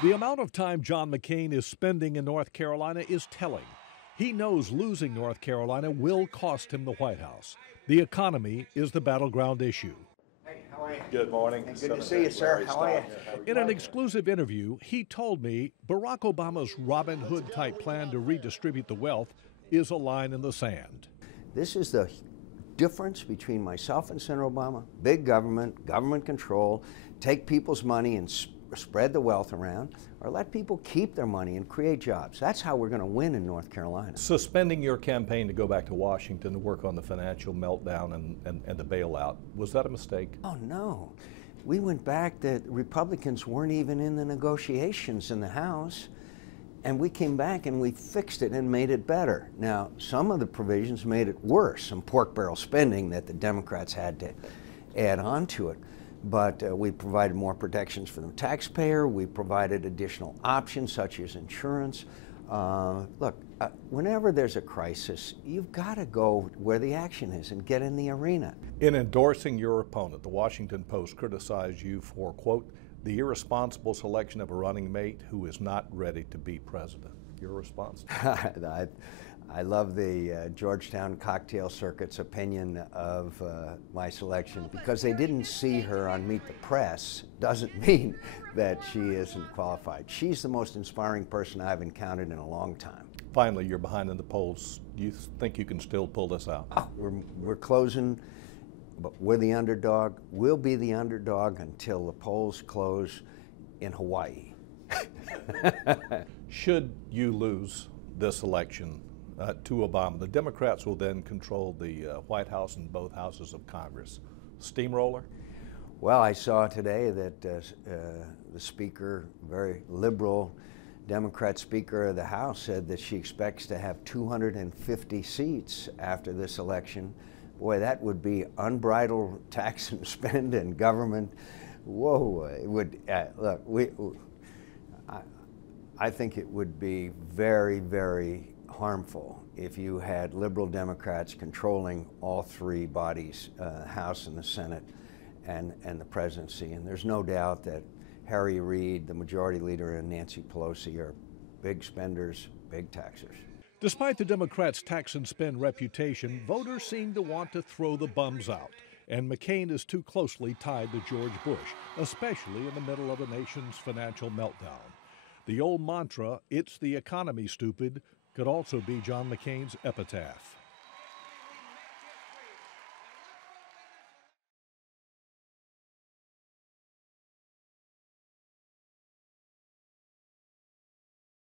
The amount of time John McCain is spending in North Carolina is telling. He knows losing North Carolina will cost him the White House. The economy is the battleground issue. Hey, how are you? Good morning. Hey, good to see you, sir. How are you? In an exclusive interview, he told me Barack Obama's Robin Hood-type plan to redistribute the wealth is a line in the sand. This is the difference between myself and Senator Obama. Big government, government control, take people's money and spread the wealth around, or let people keep their money and create jobs. That's how we're going to win in North Carolina. Suspending your campaign to go back to Washington to work on the financial meltdown and the bailout, was that a mistake? Oh, no. We went back, the Republicans weren't even in the negotiations in the House, and we came back and we fixed it and made it better. Now, some of the provisions made it worse, some pork barrel spending that the Democrats had to add on to it. But we provided more protections for the taxpayer. We provided additional options such as insurance. Look, whenever there's a crisis, you've got to go where the action is and get in the arena. In endorsing your opponent, the Washington Post criticized you for, quote, the irresponsible selection of a running mate who is not ready to be president. Your response? I love the Georgetown cocktail circuit's opinion of my selection. Because they didn't see her on Meet the Press doesn't mean that she isn't qualified. She's the most inspiring person I've encountered in a long time. Finally, you're behind in the polls. Do you think you can still pull this out? Oh, we're closing, but we're the underdog. We'll be the underdog until the polls close in Hawaii. Should you lose this election to Obama, the Democrats will then control the White House and both houses of Congress. Steamroller? Well, I saw today that the Speaker, very liberal Democrat Speaker of the House, said that she expects to have 250 seats after this election. Boy, that would be unbridled tax and spend and government. Whoa, it would, look, I think it would be very, very harmful if you had liberal Democrats controlling all three bodies, House and the Senate and the presidency. And there's no doubt that Harry Reid, the majority leader, and Nancy Pelosi are big spenders, big taxers. Despite the Democrats' tax and spend reputation, voters seem to want to throw the bums out. And McCain is too closely tied to George Bush, especially in the middle of the nation's financial meltdown. The old mantra, "It's the economy, stupid," could also be John McCain's epitaph.